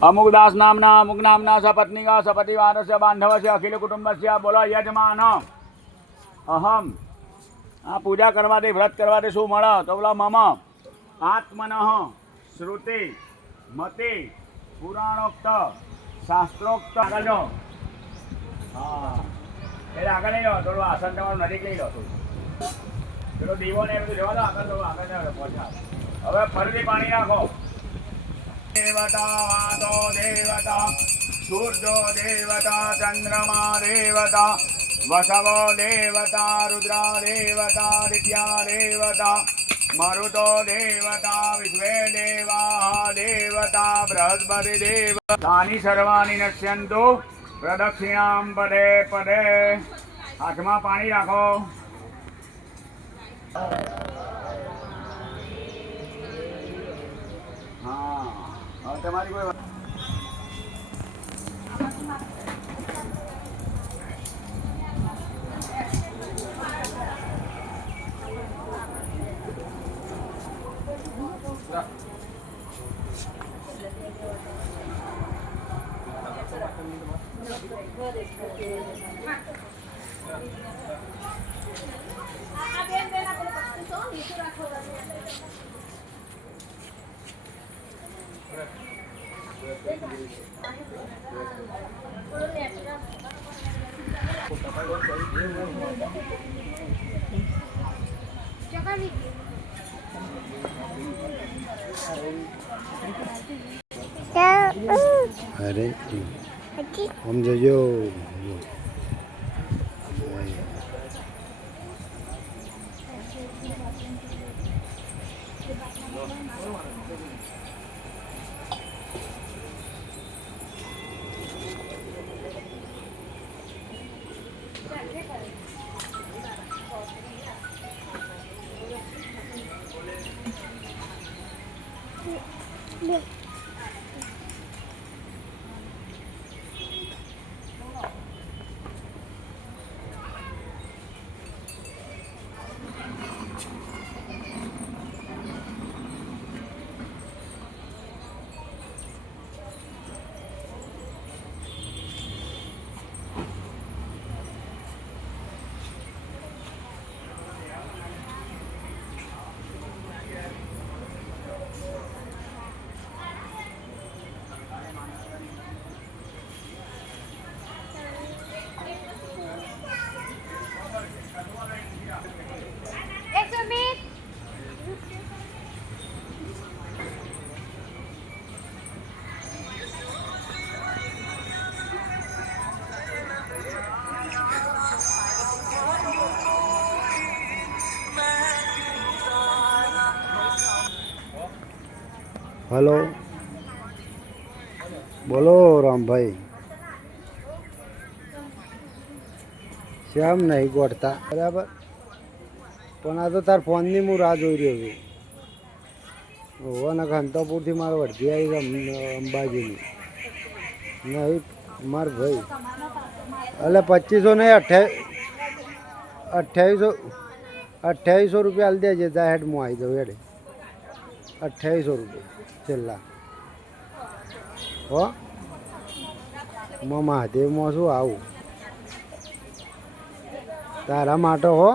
अमुकदास नामना अमुक नामना सपत्नी सपतिवारस्य बांधवस्य अखिल कुटुंबस्य बोलो यजमान अहम आ पूजा करवा दे व्रत करवा दे शू मळ तो बोला मम आत्मन श्रुति मति पुराणोक्त शास्त्रोक्त आगळ हाँ ए आगळ नहीं लो थोड़ा आसन तमारू नजीक नहीं लो पेलो दीवो ने બધું જવા દો આગળ તો આગળ પહોંચા હવે ફરીથી પાણી નાખો देवता वातो देवता सूर्यो देवता चंद्रमा देवता वसवो देवता रुद्रा देवता दित्या देवता मरुतो देवता विश्वे देवा देवता बृहस्पति देवता तानि सर्वाणि नश्यन्तु प्रदक्षिणां पदे पदे हाथमां पाणी राखो हाँ તમારી કોઈ अरे हम जो हेलो बोलो राम भाई श्याम नहीं गोठता बराबर पण आ तो तार फोन नी राह जोई रह्यो छुं खंतापुर थी मार वर्धी आई अंबाजी नहीं मार भाई अले 2500 नहीं 2800 रुपया हाल दे जा हेड मु आई जाऊ हेड 2800 रुपया छेल्ला हो महादेव में शू आव तारा माटे हो